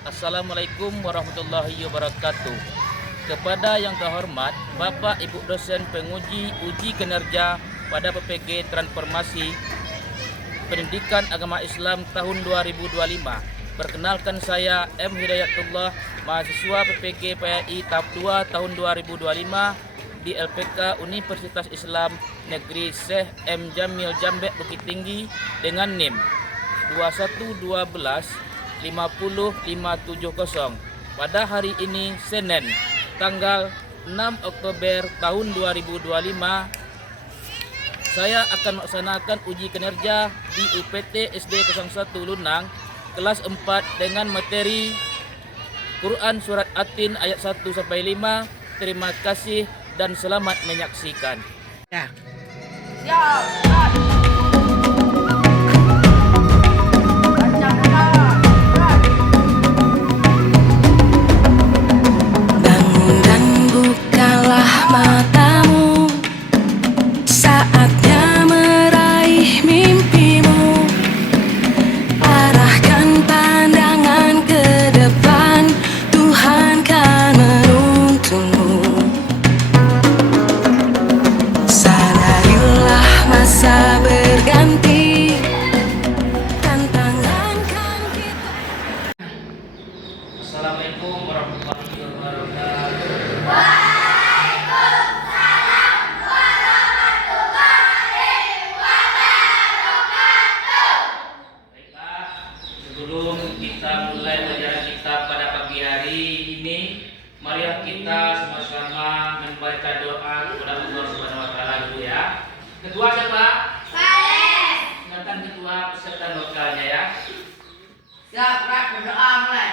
Assalamualaikum warahmatullahi wabarakatuh. Kepada yang terhormat Bapak Ibu dosen penguji uji kinerja pada PPG Transformasi Pendidikan Agama Islam tahun 2025. Perkenalkan saya M. Hidayatullah, mahasiswa PPG PAI tahap 2 tahun 2025 di LPK Universitas Islam Negeri Syekh M. Jamil Jambek Bukit Tinggi dengan NIM 2112 50570. Pada hari ini Senin tanggal 6 Oktober tahun 2025, saya akan melaksanakan uji kinerja di UPT SD 01 Lunang kelas 4 dengan materi Quran Surat Atin ayat 1 sampai 5. Terima kasih dan selamat menyaksikan. Ya. Assalamualaikum warahmatullahi wabarakatuh. Waalaikumsalam warahmatullahi wabarakatuh. Baiklah, sebelum kita mulai pelajaran kita pada pagi hari ini, mari kita sama-sama membaca doa kepada Allah Subhanahu wa taala dulu ya. Ketua siapa? Saya. Silakan ketua peserta lokalnya ya. Siap, Kak, berdoa mulai.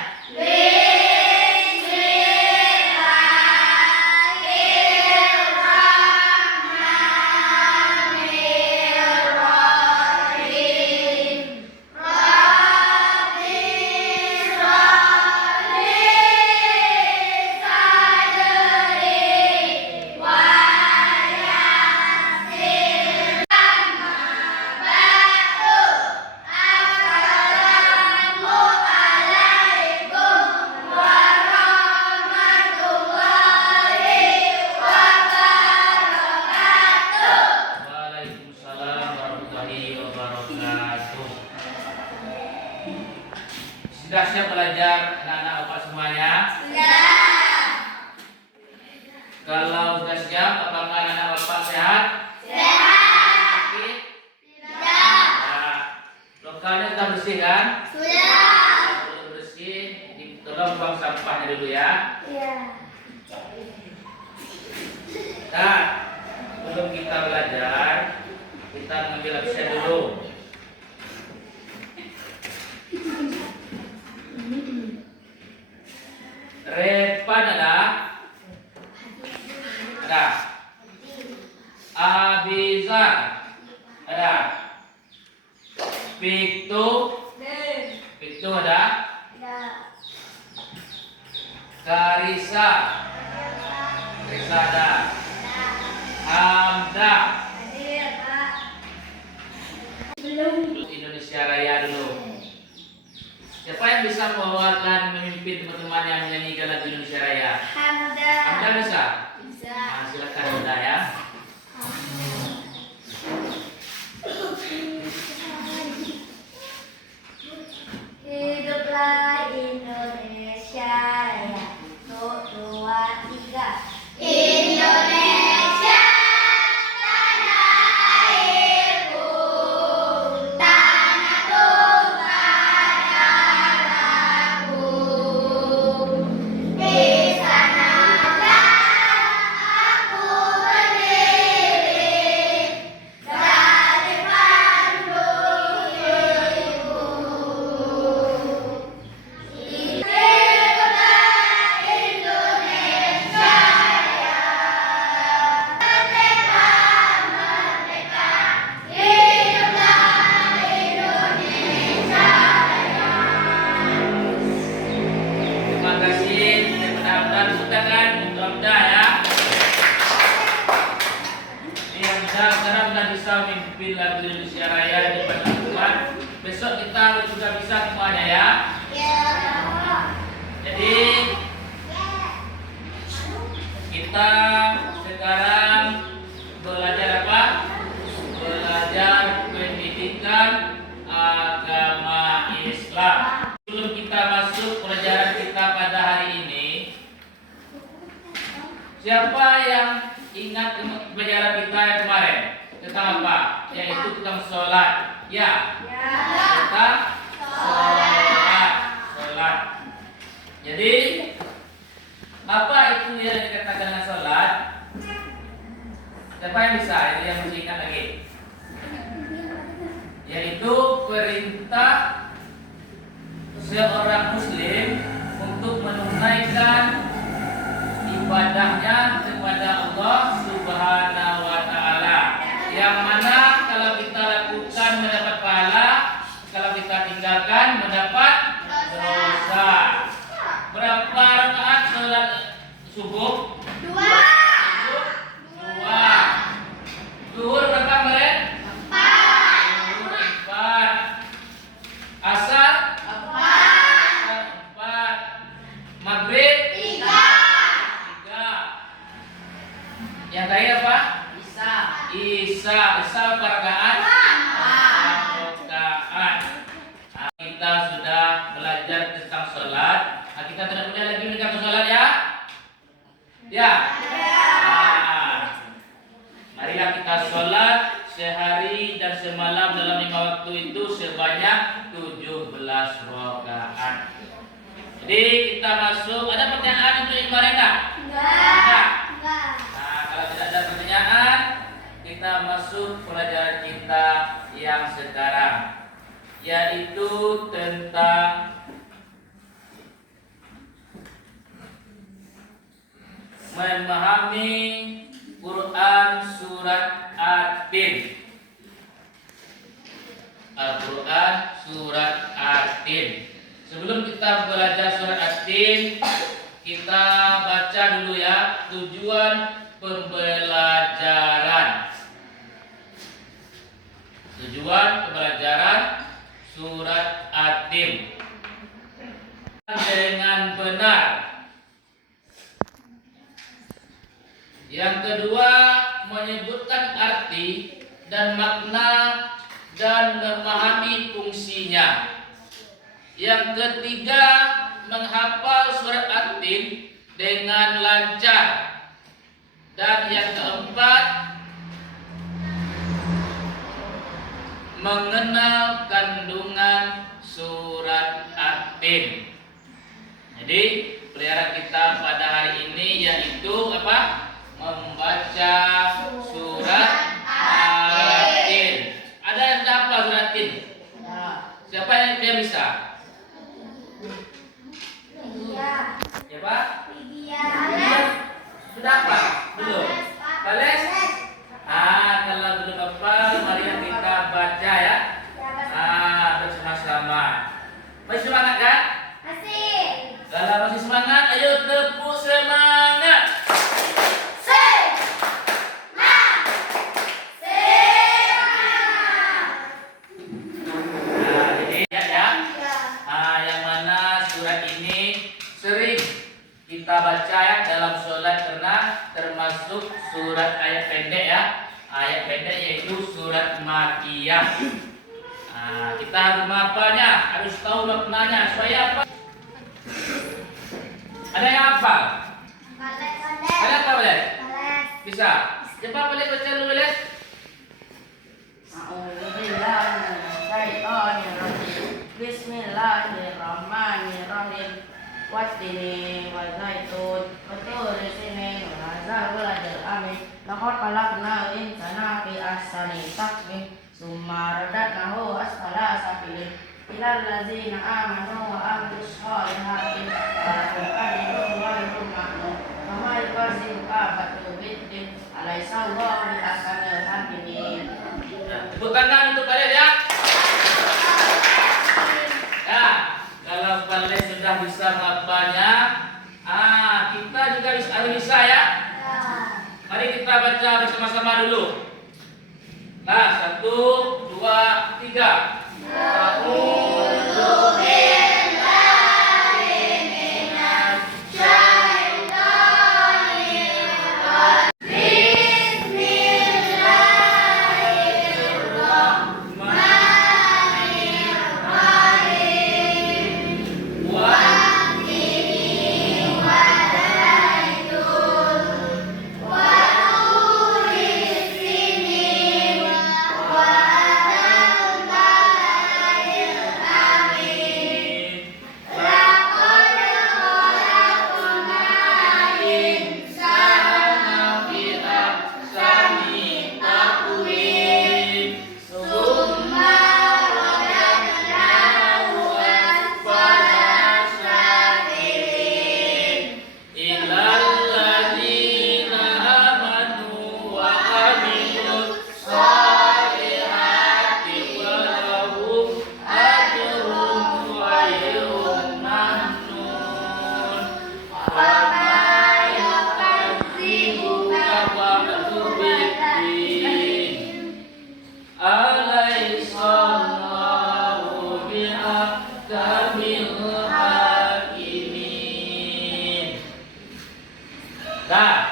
Sudah siap belajar anak-anak Bapak semuanya? Sudah. Kalau sudah siap, apakah anak-anak Bapak sehat? Sehat. Sakit? Tidak. Nah, lokalnya sudah bersih kan? Sudah. Kalau bersih, tolong buang sampahnya dulu ya. Iya. Nah, sebelum kita belajar, kita mengambil absen dulu. Repan ada? Abizar ada? Piktu ada? Karisa ada? Hamda Indonesia Raya dulu. Siapa yang bisa membawakan memimpin teman-teman yang menyanyikan lagu Indonesia Raya? Hamda. Hamda bisa? Bisa. Nah, silakan Hamda ya. Hiduplah Indonesia Raya. 1, 2, 3. Indonesia tanah airku, tanah tumpah darahku. Di sanalah aku berdiri, dari pandu ibu. Hiduplah Indonesia Raya. Merdeka, merdeka. Hiduplah Indonesia Raya. Terima kasih kepada Hamda. Tepuk tangan untuk Hamda ya. Ini Hamda sekarang sudah bisa memimpin lagu Indonesia Raya di depan teman-teman. Besok kita sudah bisa semuanya ya. Ya. kita sekarang belajar apa? Belajar pendidikan agama Islam. Sebelum kita masuk pelajaran kita pada hari ini, siapa yang ingat pelajaran kita yang kemarin? Tentang apa? Yaitu tentang sholat. Ya. Tentang sholat. Jadi apa itu yang dikatakan dengan sholat? Siapa yang bisa? Itu yang masih ingat lagi. Yaitu perintah seorang muslim untuk menunaikan ibadahnya kepada Allah Subhanahu wa taala. Yang mana kalau kita lakukan mendapat pahala, kalau kita tinggalkan mendapat dosa. Berapa rakaat salat subuh? 2. Zuhur berapa kemarin? 4. Asar? 4. Maghrib? 3. Yang terakhir apa? Isya berapa rakaat? 4 rakaat. Kita sudah belajar tentang sholat. Kita tidak boleh lagi meninggalkan sholat ya? Ya. Marilah kita sholat sehari dan semalam dalam 5 waktu itu sebanyak 17 rakaat. Jadi kita masuk. Ada pertanyaan untuk yang kemarin tak? Enggak. Nah, kalau tidak ada pertanyaan, kita masuk pelajaran kita yang sekarang, yaitu tentang memahami Quran surat At-Tin. Al-Quran surat At-Tin. Sebelum kita belajar surat At-Tin, kita baca dulu ya tujuan pembelajaran. Tujuan pembelajaran surat At-Tin. Dengan benar. Yang kedua, menyebutkan arti dan makna dan memahami fungsinya. Yang ketiga, menghafal surat At-Tin dengan lancar. Dan yang keempat, mengenal kandungan surat At-Tin. Jadi, pelajaran kita pada hari ini yaitu apa? Membaca surat At-Tin. Ada yang hafal surat At-Tin? Siapa yang bisa? Siapa? Sudah apa? Belum? Bales? Kalau belum hafal, mari kita baca ya. Bersama-sama. Masih semangat kan? Kalau masih semangat, ayo tepuk semangat. Kita baca ya dalam sholat karena termasuk surat ayat pendek ya. Ayat pendek yaitu surat Makkiyah. Kita harus menghafalnya, harus tahu maknanya supaya apa? Ada yang hafal? Ada apa boleh? Bisa. Coba boleh baca dulu boleh? Bismillahirrahmanirrahim. Wattini wal zaitun wa turi sinin wa hazal waladil amin. Laqad khalaqnal insana fi ahsani taqwim summa radadnahu asfala safilin. Ilal ladzina amanu wa amilus solihati walahum ajrun ghairu mamnun. Wa ma yukadzibuka ba'du biddin alaysa Allahu bi ahkamil hakimin. Tepuk tangan untuk kalian ya. Kalau kalian sudah bisa menghafalnya, kita juga harus bisa ya. Mari kita baca bersama-sama dulu. Nah, 1, 2, 3. Nah,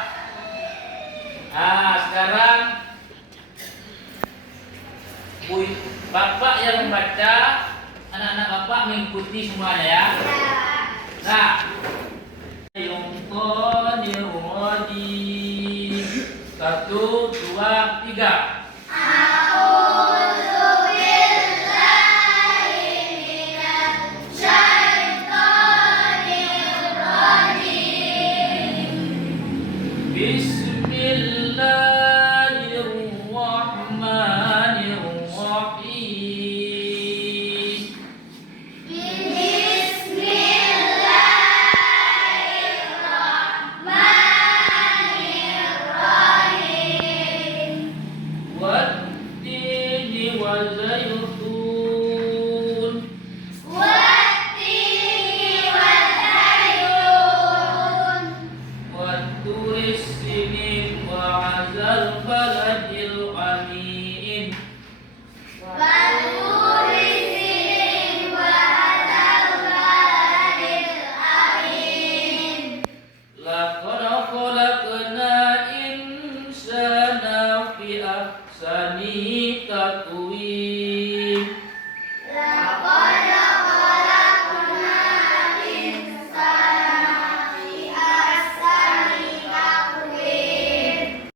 sekarang Bapak yang membaca, anak-anak Bapak mengikuti semuanya ya. Nah, satu, dua, tiga. Bismillahirrahmanirrahim. Wattini wazaitun. Watturis sinin wa hadzal baladil amin. Laqad khalaqnal insana fi ahsani taqwim.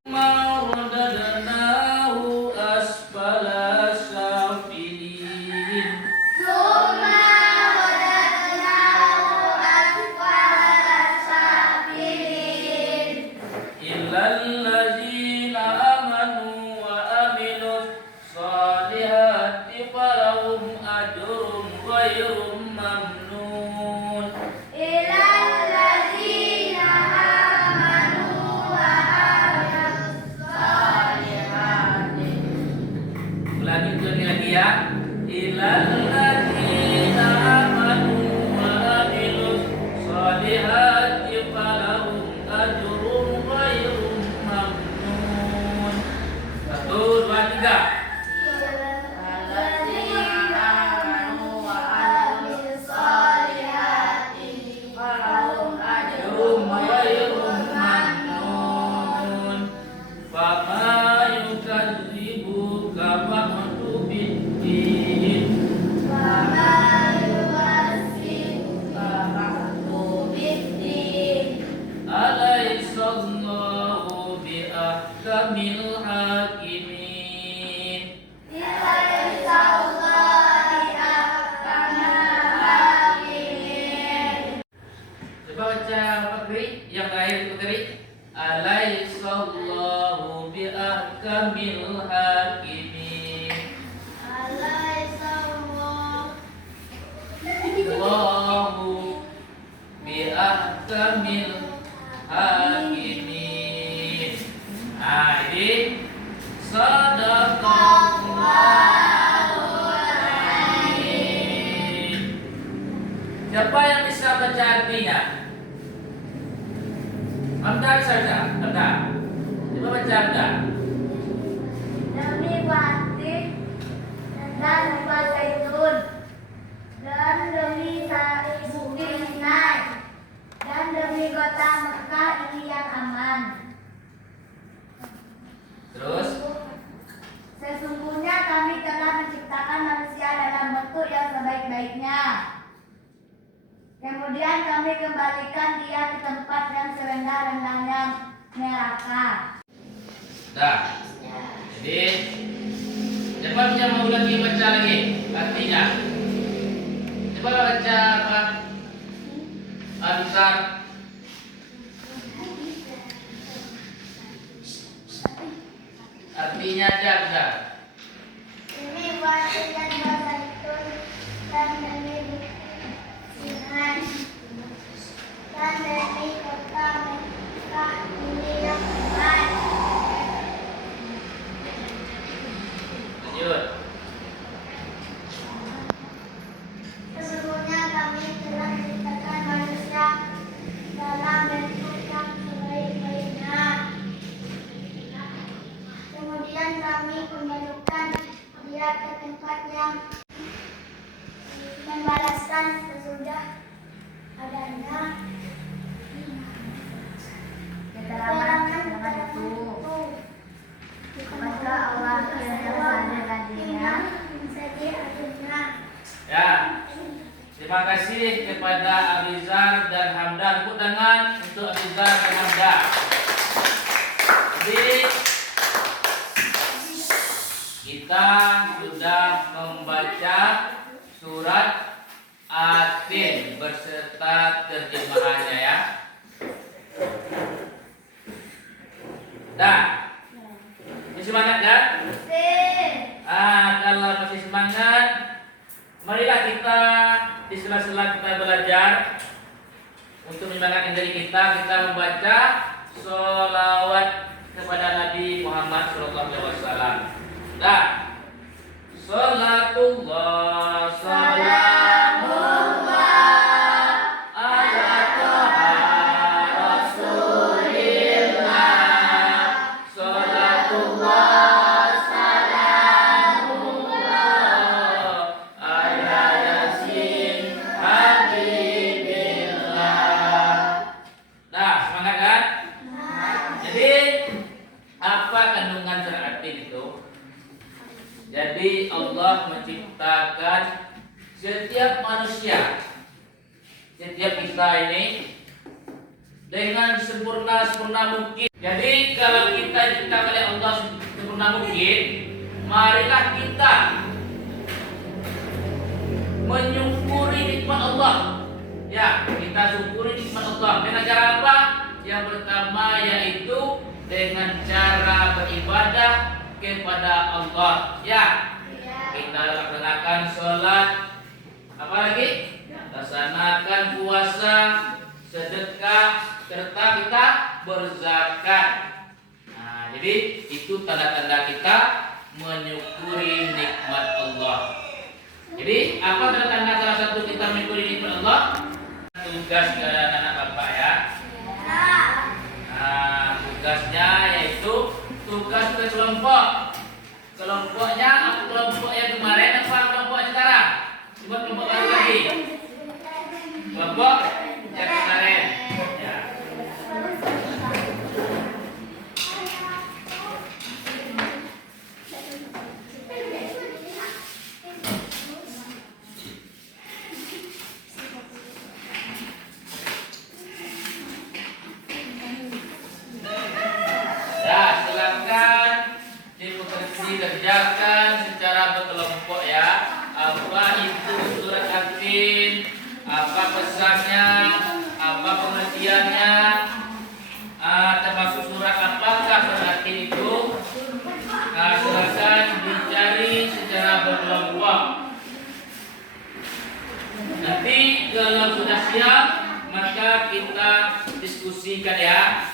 Ma radadnahu asfala safilin. Illal ladzina amanu wa amilus solihati falahum ajrun ghairu mamnun. Ulangi lagi ya. Illal ladzina amanu wa amilus solihati falahum ajrun ghairu mamnun. Satu, dua, tiga. Ajrun ghairu mamnun. Fama yukadzibuka ba'du biddin. Alaihissallahu biahkamil hakimin. Coba baca Fakri yang terakhir Fakri. Alaihissallahu biahkamil hakimin. Allahu biahkamil hakimin. Nah, ini sadaqallahul azim. Siapa yang bisa baca artinya? Anda saja, Anda. Coba baca Anda. Demi batik dan zaitun dan demi bukit Sinai dan demi kota Mekah ini yang aman. Terus Sesungguhnya kami telah menciptakan manusia dalam bentuk yang sebaik-baiknya. Kemudian kami kembalikan dia ke tempat yang serendah-rendahnya neraka. dah. Jadi siapa bisa mau lagi baca lagi artinya? Coba baca apa? Ansar. Artinya aja Ansar. Ini batik dan zaitun dan demi Sinai dan demi kota Mekah ini yang aman. Lanjut. Sesungguhnya kami telah menciptakan manusia dalam bentuk yang sebaik-baiknya. Kemudian kami kembali Abizar dan Hamdah. Tepuk tangan untuk Abizar dan Hamdah. Jadi kita sudah membaca surat Atin berserta terjemahannya ya. Dah. Masih semangat kan? Kalau masih semangat, marilah kita di sela-sela kita belajar untuk menyemangatkan diri kita membaca sholawat kepada Nabi Muhammad SAW. Dah. Salatullah salamullah ala Toha Rasulillah. Salatullah salamullah ala Yasin Habibillah. Nah, semangat kan? Jadi apa kandungan surat itu? Jadi Allah menciptakan setiap manusia, setiap kita ini dengan sempurna mungkin. Jadi kalau kita diciptakan oleh Allah sempurna mungkin, marilah kita menyukuri nikmat Allah. Ya, kita syukuri nikmat Allah. Dengan cara apa? Yang pertama yaitu dengan cara beribadah kepada Allah. Ya, kita laksanakan sholat, apalagi laksanakan puasa, sedekah, serta kita berzakat. Nah, jadi itu tanda-tanda kita menyukuri nikmat Allah. Jadi apa tanda-tanda salah satu kita menyukuri nikmat Allah? Tugas kepada anak bapak ya. Nah, tugasnya yaitu tugas ke kelompok. Kelompoknya kelompok yang kemarin apa kelompok yang sekarang? Coba kelompok baru lagi. Kelompok yang kemarin. Ya. Dikerjakan secara berkelompok ya. Apa itu surat Atin? Apa pesannya? Apa pengertiannya? Termasuk surat apakah surat Atin itu? Silakan dicari secara berkelompok. Nanti kalau sudah siap maka kita diskusikan ya.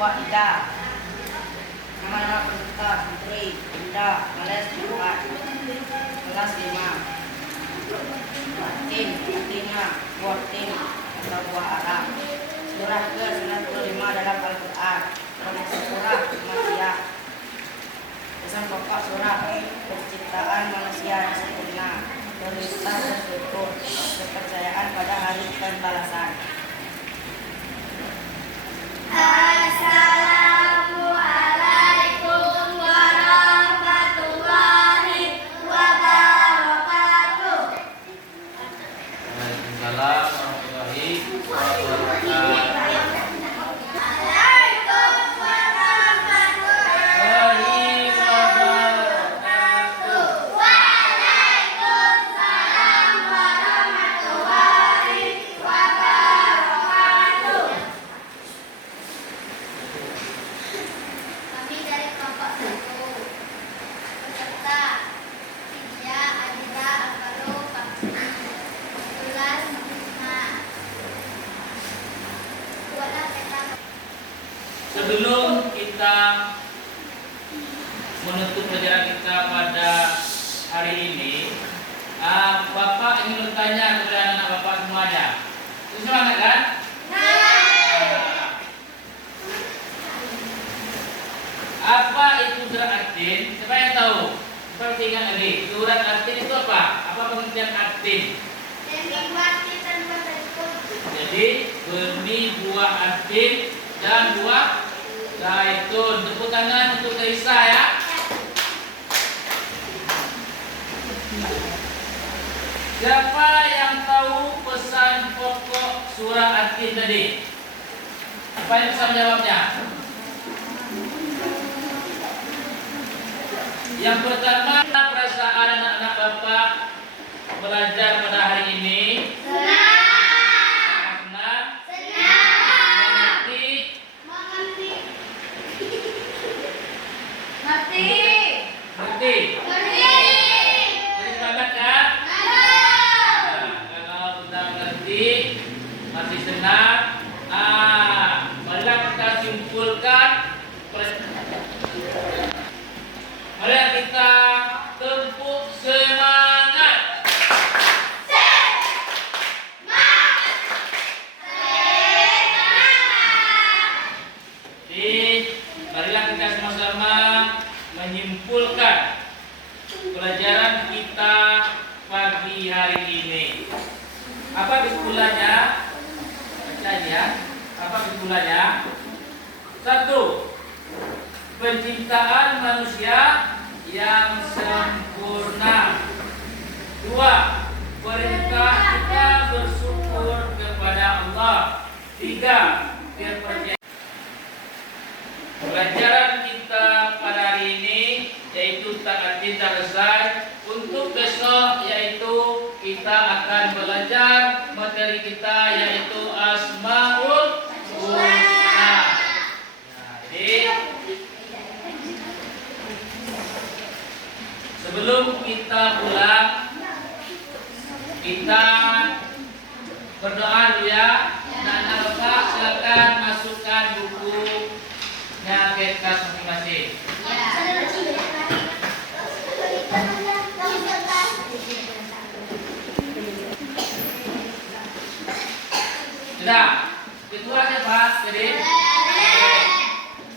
Wahida. Nama-nama peserta Putri, Indah, Males, Jumat. Kelas 5. Tim, artinya buah tim atau buah Arab. Surah ke-95 dalam Al-Quran. Termasuk surah Makkiyah. Pesan pokok surah: penciptaan manusia yang sempurna, perintah bersyukur, kepercayaan pada hari pembalasan. Assalamualaikum warahmatullahi wabarakatuh. Waalaikumsalam warahmatullahi wabarakatuh. Kami dari kelompok 1. Peserta Widya, Adida, Alvaro, Fakti, Tulas, Risma. Buatlah peta. Sebelum kita menutup pelajaran kita pada hari ini, Bapak ingin bertanya kepada anak Bapak semuanya. Semangat kan? Apa itu surat At-Tin? Siapa yang tahu? Seperti ingat tadi, surat At-Tin itu apa? Apa pengertian At-Tin? Jadi benih buah At-Tin dan buah zaitun. Tepuk tangan untuk Raisa ya. Siapa yang tahu pesan pokok surah At-Tin tadi? Apa yang bisa menjawabnya? Yang pertama, perasaan anak-anak Bapak belajar pada hari ini. Senang. Mengerti. Semangat kan? Kalau sudah mengerti, masih senang. Marilah kita simpulkan. Mari kita tepuk semangat. Jadi, marilah kita sama-sama menyimpulkan pelajaran kita pagi hari ini. Apa kesimpulannya? Baca ya. Apa kesimpulannya? 1. Penciptaan manusia yang sempurna. 2. Perintah kita bersyukur kepada Allah. 3. Kepercayaan. Pelajaran kita pada hari ini yaitu taat cinta selesai. Untuk besok yaitu kita akan belajar materi kita yaitu Asmaul Husna. Jadi sebelum kita pulang, kita berdoa dulu ya. Dan Bapak silakan masukkan bukunya ke kelas masing-masing. Sudah. Ketua siapa? Jadi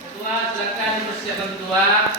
ketua silakan dipersiapkan ketua.